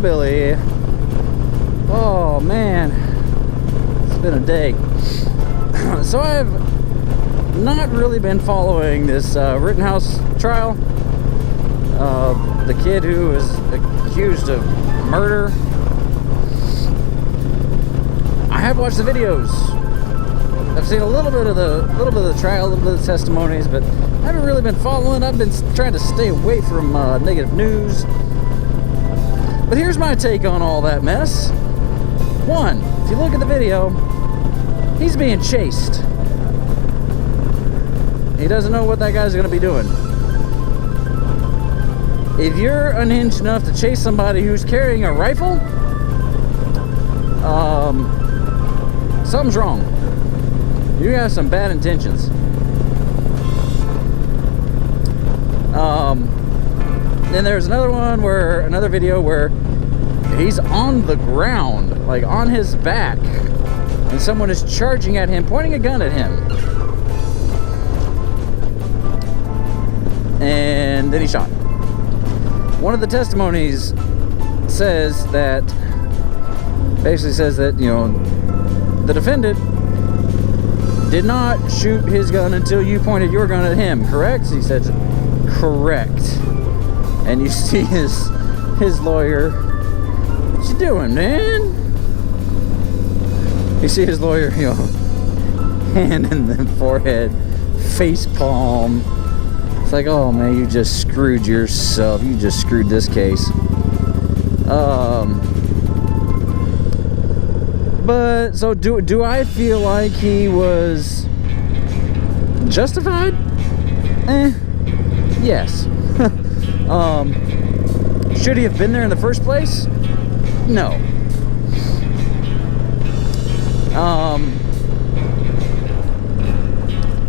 Billy. Oh man, it's been a day. So I've not really been following this Rittenhouse trial of the kid who was accused of murder. I have watched the videos. I've seen a little bit of the trial, a little bit of the testimonies, but I haven't really been following. I've been trying to stay away from negative news. But here's my take on all that mess. One, if you look at the video, he's being chased. He doesn't know what that guy's going to be doing. If you're unhinged enough to chase somebody who's carrying a rifle, something's wrong. You have some bad intentions. Then there's another video where he's on the ground, like on his back, and someone is charging at him, pointing a gun at him. And then he's shot. One of the testimonies basically says that, you know, the defendant did not shoot his gun until you pointed your gun at him, correct? He said, correct. And you see his lawyer, what you doing, man? You see his lawyer, you know, hand in the forehead, face palm. It's like, oh man, you just screwed yourself. You just screwed this case. But so do I feel like he was justified? Yes. Should he have been there in the first place? No.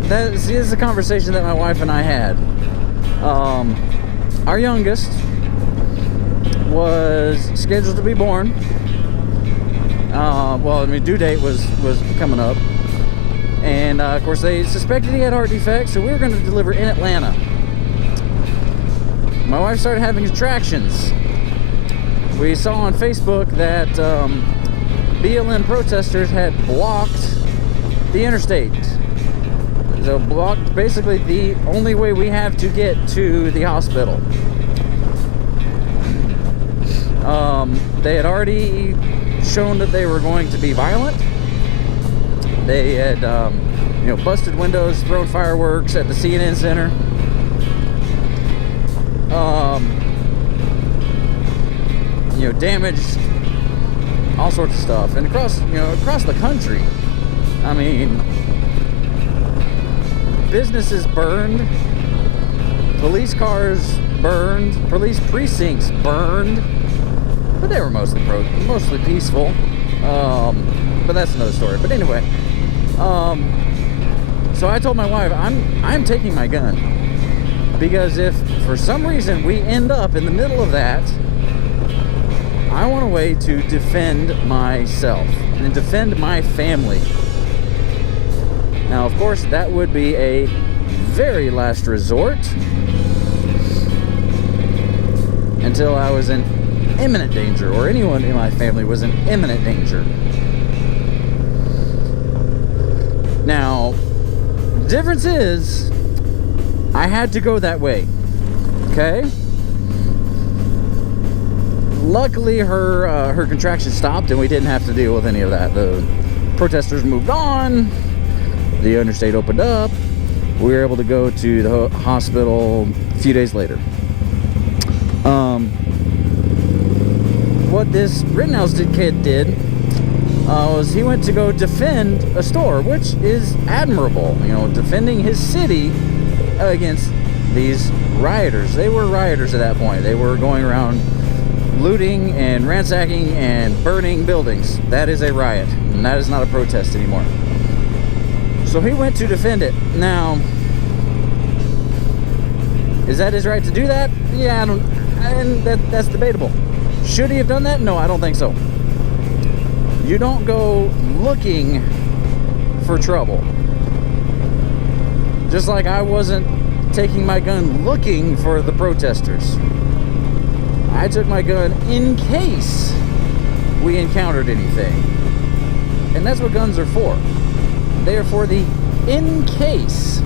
This is a conversation that my wife and I had. Our youngest was scheduled to be born. Due date was coming up, and of course they suspected he had heart defects, so we were going to deliver in Atlanta. My wife started having contractions. We saw on Facebook that BLM protesters had blocked the interstate. So blocked basically the only way we have to get to the hospital. They had already shown that they were going to be violent. They had, busted windows, thrown fireworks at the CNN Center. Damaged all sorts of stuff, and across the country. I mean, businesses burned, police cars burned, police precincts burned, but they were mostly peaceful. But that's another story. But anyway, so I told my wife, I'm taking my gun, because if for some reason we end up in the middle of that, I want a way to defend myself and defend my family. Now, of course, that would be a very last resort until I was in imminent danger, or anyone in my family was in imminent danger. Now, the difference is, I had to go that way, okay? Luckily, her contraction stopped, and we didn't have to deal with any of that. The protesters moved on. The interstate opened up. We were able to go to the hospital a few days later. What this Rittenhouse kid did was he went to go defend a store, which is admirable. Defending his city against these rioters. They were rioters at that point. They were going around looting and ransacking and burning buildings. That is a riot, and that is not a protest anymore. So he went to defend it. Now, is that his right to do that? Yeah, that's debatable. Should he have done that? No, I don't think so. You don't go looking for trouble. Just like I wasn't taking my gun looking for the protesters. I took my gun in case we encountered anything. And that's what guns are for. They are for the in case.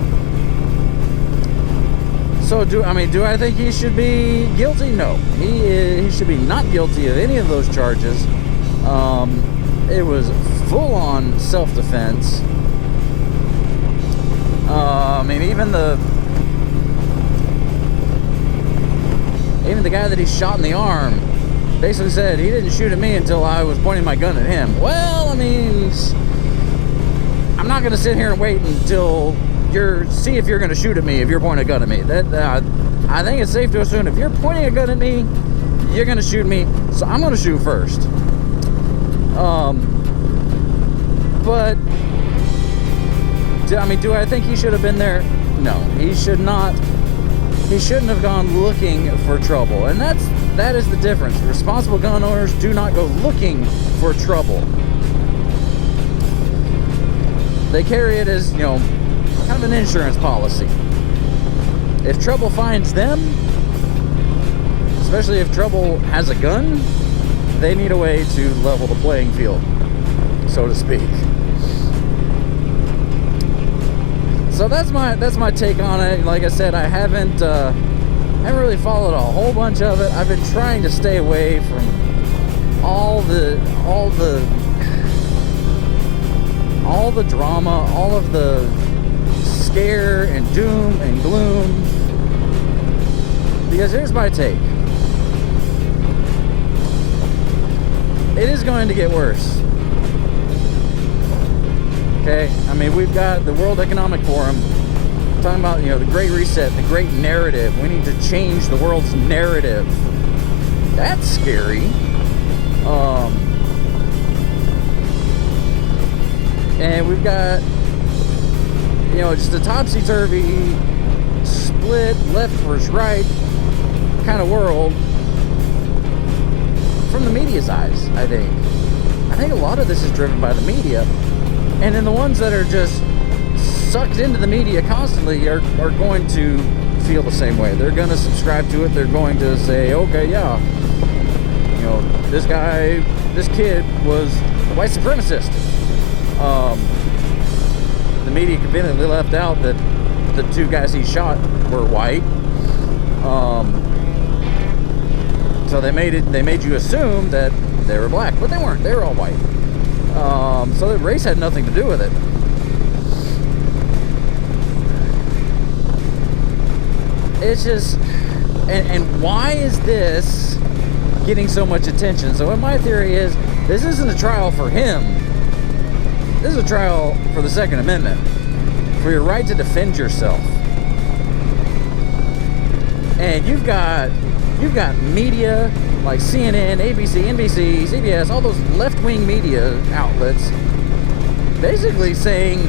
So do I think he should be guilty? No. He should be not guilty of any of those charges. It was full-on self-defense. Even the guy that he shot in the arm basically said he didn't shoot at me until I was pointing my gun at him. Well, I'm not going to sit here and wait until see if you're going to shoot at me if you're pointing a gun at me. I think it's safe to assume if you're pointing a gun at me, you're going to shoot me. So I'm going to shoot first. But do I think he should have been there? No, he should not. He shouldn't have gone looking for trouble. And that is the difference. Responsible gun owners do not go looking for trouble. They carry it as, kind of an insurance policy. If trouble finds them, especially if trouble has a gun, they need a way to level the playing field, so to speak. So that's my take on it. Like I said, I haven't really followed a whole bunch of it. I've been trying to stay away from all the drama, all of the scare and doom and gloom. Because here's my take. It is going to get worse. Okay? We've got the World Economic Forum talking about, the Great Reset, the Great Narrative. We need to change the world's narrative. That's scary. And we've got, just a topsy-turvy, split, left versus right kind of world from the media's eyes, I think. I think a lot of this is driven by the media. And then the ones that are just sucked into the media constantly are going to feel the same way. They're going to subscribe to it. They're going to say, okay, yeah, this kid was a white supremacist. The media conveniently left out that the two guys he shot were white. So they made you assume that they were black, but they weren't. They were all white. So the race had nothing to do with it. It's just, and why is this getting so much attention? So what my theory is, this isn't a trial for him. This is a trial for the Second Amendment, for your right to defend yourself. And you've got media like CNN, ABC, NBC, CBS, all those left-wing media outlets basically saying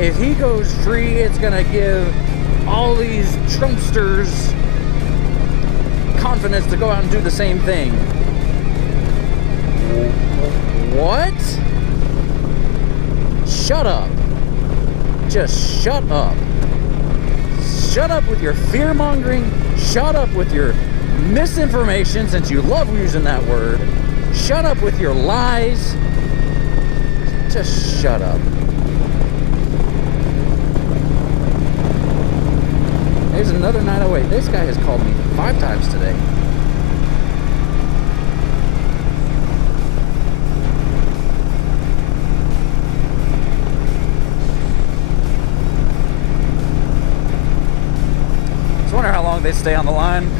if he goes free, it's going to give all these Trumpsters confidence to go out and do the same thing. What? Shut up. Just shut up. Shut up with your fear-mongering. Shut up with your misinformation, since you love using that word. Shut up with your lies. Just shut up. There's another 908. This guy has called me 5 times today. I wonder how long they stay on the line.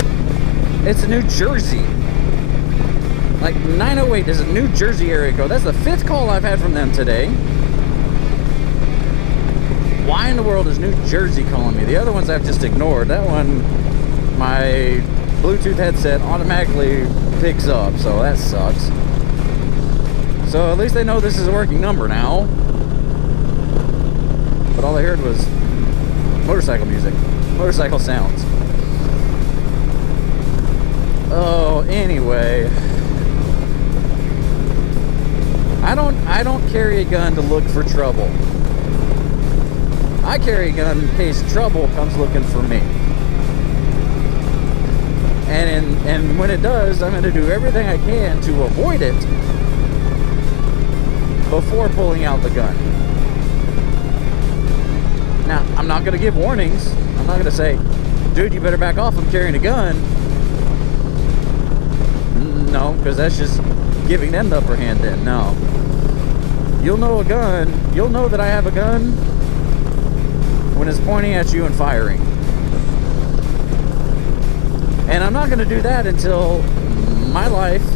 It's New Jersey. Like 908 is a New Jersey area code. That's the 5th call I've had from them today. Why in the world is New Jersey calling me? The other ones I've just ignored. That one, my Bluetooth headset automatically picks up, so that sucks. So at least they know this is a working number now. But all I heard was motorcycle music. Motorcycle sounds. Oh, anyway. I don't carry a gun to look for trouble. I carry a gun in case trouble comes looking for me. And when it does, I'm going to do everything I can to avoid it before pulling out the gun. Now, I'm not going to give warnings. I'm not going to say, dude, you better back off, I'm carrying a gun. No, because that's just giving them the upper hand then. No. You'll know a gun, you'll know that I have a gun when it's pointing at you and firing. And I'm not going to do that until my life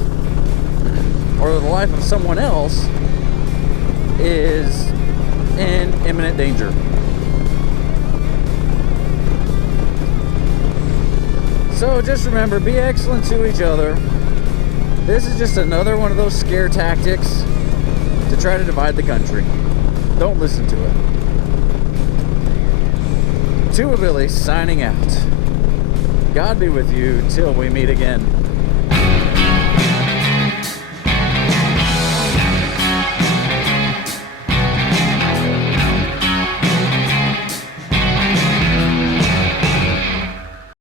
or the life of someone else is in imminent danger. So just remember, be excellent to each other. This is just another one of those scare tactics to try to divide the country. Don't listen to it. Two Billy signing out. God be with you till we meet again.